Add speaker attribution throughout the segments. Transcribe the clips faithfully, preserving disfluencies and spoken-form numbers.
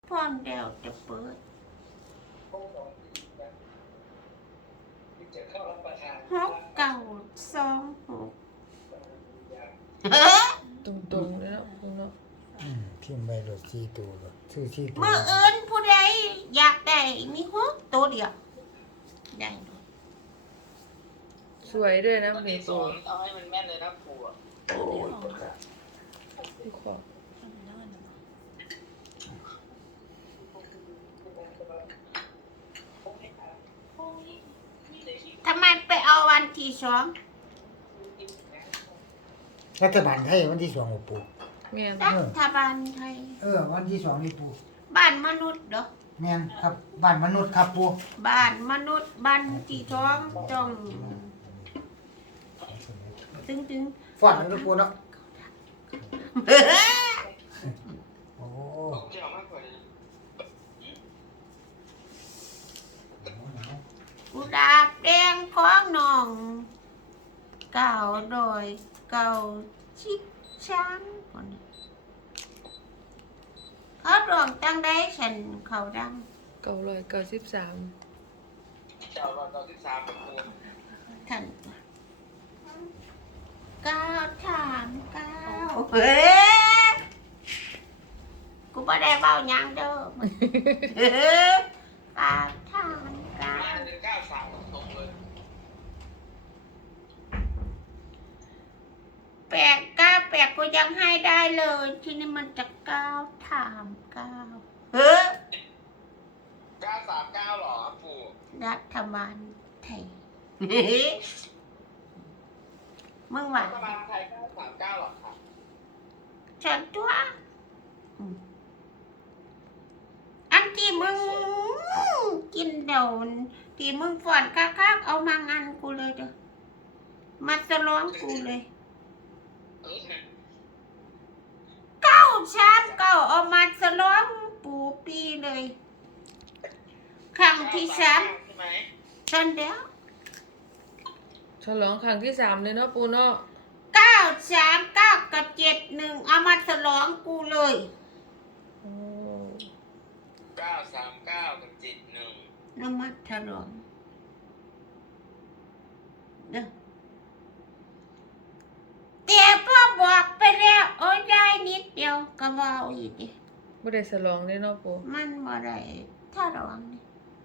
Speaker 1: พร้อมเดียวจะเปิดหกเก้าสองหก
Speaker 2: ตรงตรงๆเลยเนาะปูเนาะ
Speaker 3: อืมพิมพ์ใบรถสี่ตัวรถซื้อสี่ตัว
Speaker 1: เมื่ออื่นผู้ใดอยากได้มีหกตัวเดียวได้เลย
Speaker 2: สวยด้วยนะ
Speaker 4: วัน
Speaker 2: มี
Speaker 4: ที่ส
Speaker 2: ปู
Speaker 4: องเอาให้มันแม่นเลยนะปู่อะ
Speaker 2: ที่ขอบ
Speaker 1: ทำไมไปเอาวันที่สอง
Speaker 3: รัฐบาลไทยวันที่สองของปู่
Speaker 2: เมียน
Speaker 1: รัฐบาลไทย
Speaker 3: เออวันที่สองนี่ปู่
Speaker 1: บ้านมนุษย์เหรอ
Speaker 3: แม่นครับบ้านมนุษย์ครับปู่
Speaker 1: บ้านมนุษย์บ้านที่สองต้องตึงตึง
Speaker 3: ฟอนต์นะปู่เนาะ
Speaker 1: เฮ้ย
Speaker 3: โอ้
Speaker 4: เกี่ยวมากกว่านี้
Speaker 1: กุหลาบแดงของน้องเก่าโดยเก่าชิดช้างคนนี้เขาดวงตั้งได้ฉันเขาดัง
Speaker 2: เก้าร้อยเก้าสิบสาม
Speaker 4: เจ้าเราตอนที่สามเป็นปู่
Speaker 1: ท่านเก้าถามเก้าเฮ้ยกูไม่ได้เบาหยังเด้อเฮ้ยเก้าถามเก้า
Speaker 4: มาหนึ่งเก้าสามตรงเลย
Speaker 1: แปดเก้าแปดก็ยังให้ได้เลย ทีนี้มันจะเก้าถามเก้าเฮ้ย
Speaker 4: เก้าสามเก้าหรอครับปู่
Speaker 1: รัฐบาลไทยมึงว่า
Speaker 4: รัฐบาลไทยเก้าสามเก้าหรอครับ
Speaker 1: ฉันตัวอืมอันที่มึงกินเดยวที่มึงฝอนคักๆเอามางานกูเลยเด้อมาสร้องกูเลย
Speaker 4: เออ
Speaker 1: เก้าชามเก้าเอามาสร้องปูปีเลยครั้งที่สาม
Speaker 4: ใช่ไหม
Speaker 1: ฉันเดียว
Speaker 2: ฉลองครั้งที่สามเลยเนาะปูเนาะ
Speaker 1: เก้าสามเก้ากับเจ็ดหนึ่งเอามาสร้องกูเลย
Speaker 2: โอ้
Speaker 4: เก้าสามเก้ากับเจ็ดหนึ่ง
Speaker 1: เอามาสร้องเด้อแต่พ่อบอกไปแล้วโอ้ยได้นิดเดียวก็บเอาอีกดิ
Speaker 2: บ่ได้ฉลองเลยเนาะปู
Speaker 1: มันบ่ได้ถ้าระวังนี่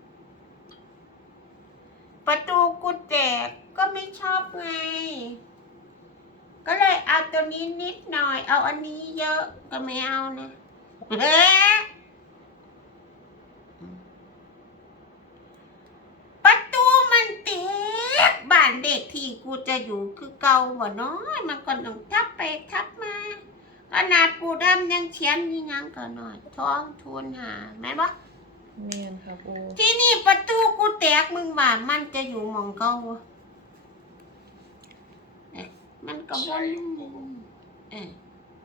Speaker 1: ประตูกูแตกก็ไม่ชอบไง ก็เลยเอาตัวนี้นิดหน่อย เอาอันนี้เยอะก็ไม่เอานะเฮ้ประตูมันแตกบ้านเด็กที่กูจะอยู่คือเก่าบ่น้อยมันก็ต้องทับไปทับมาขนาดปูดำยังเขียนยังก็หน่อยท้องทูนหาแม่นบ่
Speaker 2: เมียนค่ะปู
Speaker 1: ที่นี่ประตูกูแตกมึงว่ามันจะอยู่หมองเก่าบ่เอ๊ะมันก็บ่เออ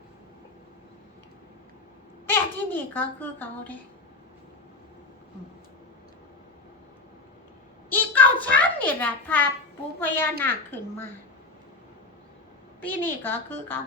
Speaker 1: แต่ที่นี่ก็คือเก่าเด้อืมอีกเก้าชั้นนี่ล่ะพาปูพญานาคขึ้นมา ปีนี้ก็คือเก่า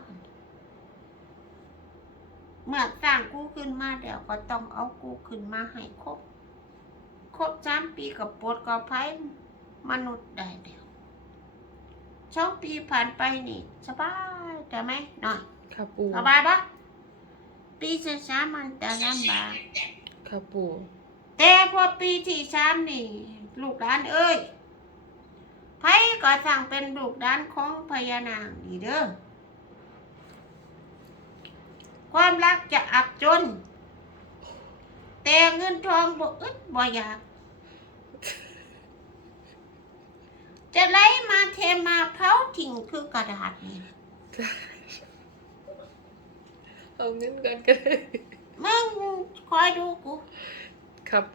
Speaker 1: เมื่อสร้างกูขึ้นมาเดี๋ยวก็ต้องเอากูขึ้นมาให้ครบ ครบสามปีกับปวดกับภัยมนุษย์ได้เดียวสองปีผ่านไปนี่สบายแต่ไหมหน่อย
Speaker 2: ค่ะปู
Speaker 1: สบายปะปีที่สามมันจะลำบาก
Speaker 2: ค่ะปู
Speaker 1: แต่พอปีที่สามนี่ ลูกหลานเอ้ยไผก็สั่งเป็นลูกหลานของพญานางนี่เด้อความรักจะอับจน แต่เงินทองบ่อึดบ่อยาก จะไหลมาเทมาเผาทิ้งคือกระดาษนี่
Speaker 2: เอาเงินกันก็ได้
Speaker 1: มึงคอยดูกู
Speaker 2: ค่ะปู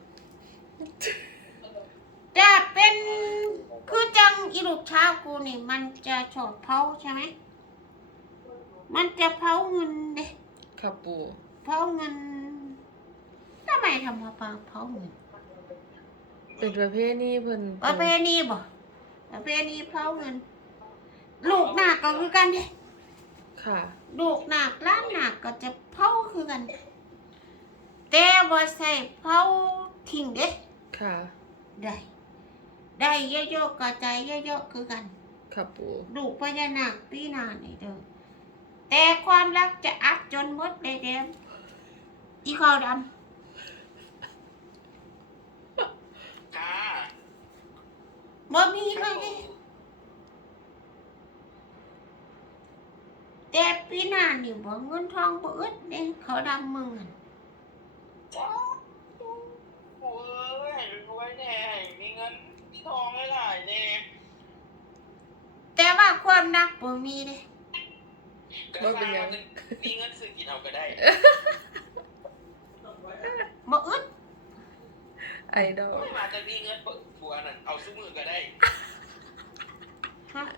Speaker 1: จะเป็นคือจังอีลูกเช้ากูนี่ มันจะชอบเผาใช่ไหม มันจะเผาเงินเด้
Speaker 2: ค่ะปู
Speaker 1: เผาเงินทำไมทำมาเผาเผาเงิน
Speaker 2: เป็นประเภทนี้เพิ่น
Speaker 1: ประเพณีบ่ประเพณีเผาเงิน ลูกหนักก็คือกันเด้
Speaker 2: ค่ะ
Speaker 1: ลูกหนักล้านหนักก็จะเผาคือกัน แต่บ่ใส่เผาทิ้งเด้
Speaker 2: ค่ะ
Speaker 1: ได้ ได้เยอะๆกระจายเยอะๆคือกัน
Speaker 2: ค่ะปู
Speaker 1: ลูกพญานาคปีหน้านี่เด้อแต่ความรักจะอัดจนหมดเลยเด้ออีขาวด
Speaker 4: ค่ะ
Speaker 1: ำบ่มีเลยเด้แต่ปีหน้านี่บ่เงินทองบ่อึดเด้เขาวดำมึงอะ
Speaker 4: จ้าโอ้ยให้รวยแน่ให้มีเงินมีทองหลายๆแน่
Speaker 1: แต่ว่าความรักบ่มีเด้
Speaker 4: ก็สร้างว่าเงินมีเงินซื้อกินเอาก็ได้
Speaker 1: บ่อึด
Speaker 2: ไอดอล
Speaker 4: โอ้ยมาจะมีเงินเปิดผัวนั่นเอาซื้อมือก็ได้
Speaker 1: ฮะ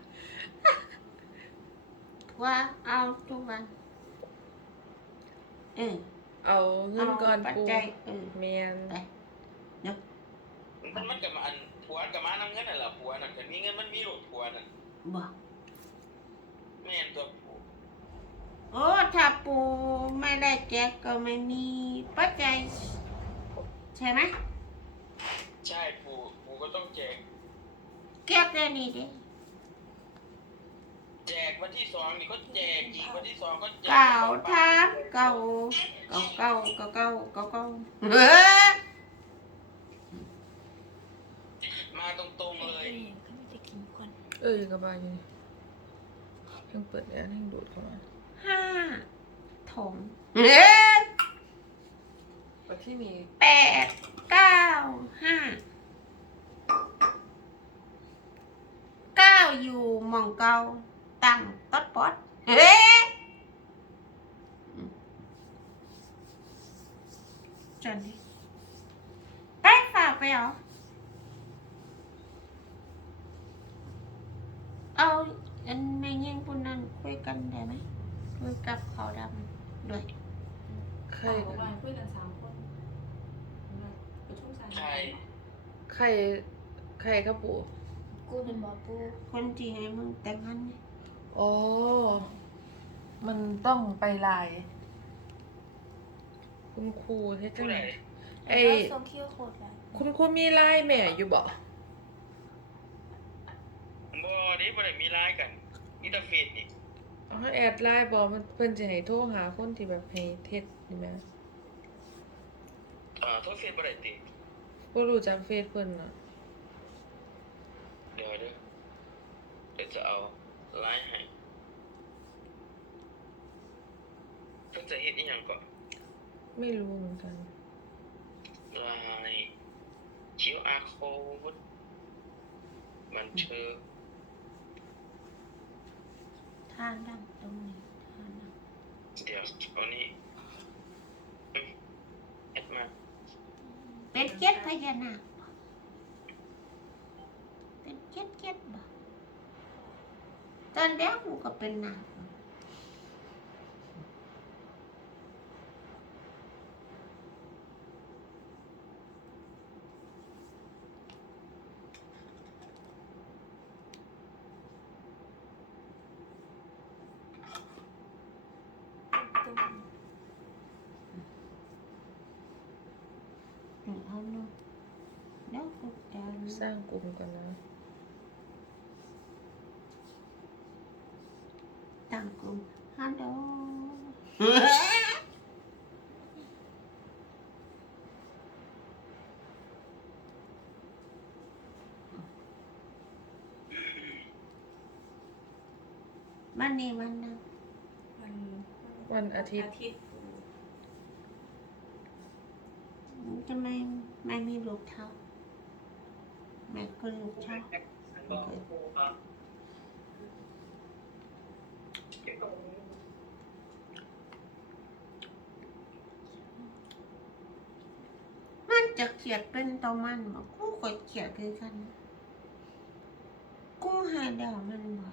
Speaker 1: ว่าเอาทุกวันเออ
Speaker 2: เอาเงินก่อน
Speaker 1: ปัจ
Speaker 2: ปู
Speaker 1: จัยเออ
Speaker 2: แมน
Speaker 1: ไปเนาะ
Speaker 4: มันมันกับมาอันผัวกับมานำเงินน่ะเหรอผัวนั่นก็มีเงินมันมีโหลดผัวนั่น
Speaker 1: บ่
Speaker 4: แม่นตัวผัว
Speaker 1: โอ้ถ้าปูไม่ได้แจกก็ไม่มีปัจจัยใช่ไหม
Speaker 4: ใช่ปูปูก็ต้องแจก
Speaker 1: เก็บได้นี่ดิ
Speaker 4: แจกวันที่สองนี่ก็แจกอีกวันที่สองก็แจก
Speaker 1: เก่าทับเก่าเก่าเก่าเก่าเก่าเก่าเก่าเฮ้อ
Speaker 4: มาตรงๆเลย
Speaker 2: เออกับบายอยู่นี่ยังเปิดแอร์ยังดูดเข้ามา
Speaker 1: ห้าถงเฮ้อ
Speaker 2: ปัที่มี
Speaker 1: แปดเก้าห้าเก้าอยู่หมองเก่าตั้งต๊ดป๊อดเฮ้ยจนดิไปฝากไปเหรอเอาอันในยิ่งปุ่นนั้นคุยกันได้ไหมคุยกับเขาดำด้วย
Speaker 2: ใคร
Speaker 5: บอกว่าคุยกันสามคนประชุมสาม
Speaker 4: ใช่
Speaker 2: ใครใครครับปู
Speaker 5: กูเป็นหมอปู
Speaker 1: คนที่ให้มึงแต่งงานเนี่ย
Speaker 2: อ๋อ มันต้องไปไลน์คุณครูเฮ็ดจั
Speaker 4: ผู้
Speaker 2: ง
Speaker 4: ใด
Speaker 2: ไดไอ้
Speaker 5: ส่งคิวโคดแล้ว
Speaker 2: คุณครูมีไลน์แม่อยู่บ่
Speaker 4: บ่นี้บ่ได้มีไลน์กันมีแต่เฟซนี่
Speaker 2: เอาให้แอดไลน์บ่มันเพิ่นสิให้โทรหาคนที่แบบให้เฮ็ดนี่แหม
Speaker 4: อ่าโทรเฟซบ่ได้ติ
Speaker 2: บ่รู้จักเฟซเพิ่นน่ะ
Speaker 4: เดี๋ยวเด้อเดี๋ยวจะเอาไลน์ให้เพิ่นจะเฮ็ดอีหยังก่อน
Speaker 2: ไม่รู้เหมือนกัน
Speaker 4: ไลน์ คิว อาร์ code บันทึก
Speaker 1: ทางดำตรงนี้ทางด
Speaker 4: เดี๋ยวเอานี้อืมแอดมา
Speaker 1: ำเป็นเจ็ดพญานาคบ่เป็นเจ็ดเจ็ดบ่ตอนแรกกูก็เป็นนาคอืมเอาเนาะเดี๋ยวกูจะ
Speaker 2: สร้างกลุ่มกันนะ
Speaker 1: ตั้งกลุ่มฮัลโหลมันนี่มันนะ
Speaker 5: วัน
Speaker 2: วันอาทิตย์
Speaker 5: อาทิตย์
Speaker 1: ทำไมไม่มีลูกเท้าแม่ก็ลูกเท้าโอเคมันจะเขียดเป็นตอมันบอกกูก็เขียดคือกัน กูหาดาวมันบอก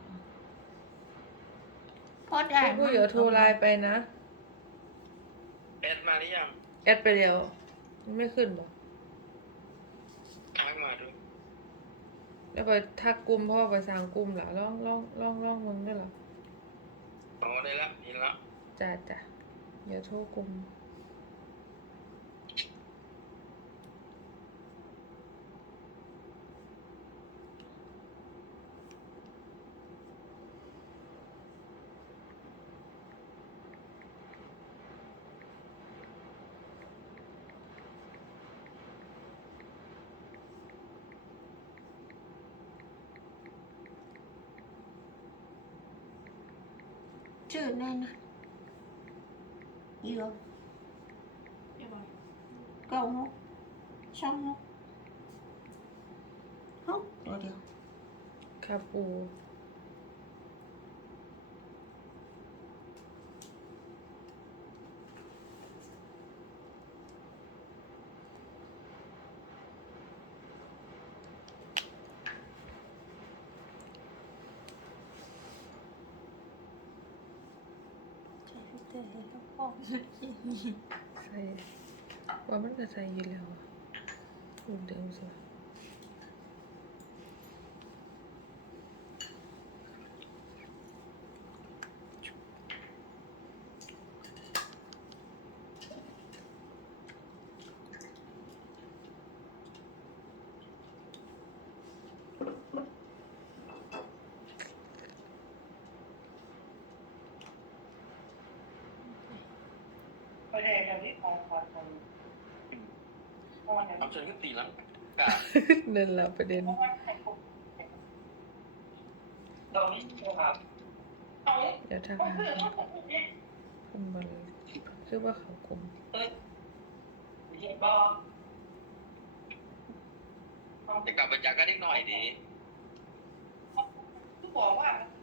Speaker 1: พอได้
Speaker 2: คุณครูเดี๋ยวโทรไลน์ไปนะ
Speaker 4: แอดมาหรือยัง
Speaker 2: แอดไปเดียวมันไม่ขึ้นบ่
Speaker 4: ทักมาด้วย
Speaker 2: แล้วไปทักกลุ่มพ่อไปสร้างกลุ่มล่ะลองลองลองลองมึงด้วยเหรอ
Speaker 4: อ๋อได้ละเห็นละ
Speaker 2: จ้าจ้ะเดี๋ยวโทรกลุ่ม
Speaker 1: ชื่อแน่นะเยอะ
Speaker 5: เดี๋ยวบอก
Speaker 1: เก้าหกช่องหกหกตัวเดียว
Speaker 2: ครับปู
Speaker 5: ใช่พี่เต๋อแล้วพ่อ
Speaker 2: ใส่ว่ามันก็ใส่อยู่แล้วอะรูปเดิมสิ
Speaker 4: ไปแดงกันที่คอคอคนคอเนี่ย
Speaker 6: ทำเชิญขึ้นตีหลังกา
Speaker 2: นั่นแหละประเด็น
Speaker 4: ตอนนี้ครับเอา
Speaker 2: เดี๋ยวถ้า
Speaker 4: เอา
Speaker 2: หา
Speaker 4: เพื่อนเขาบอกว่า
Speaker 2: คนบอลคือว่าเขากลม
Speaker 4: เออเห็นบอก
Speaker 6: จะกลับไปจากกันนิดหน่อยดี
Speaker 4: คือบอกว่า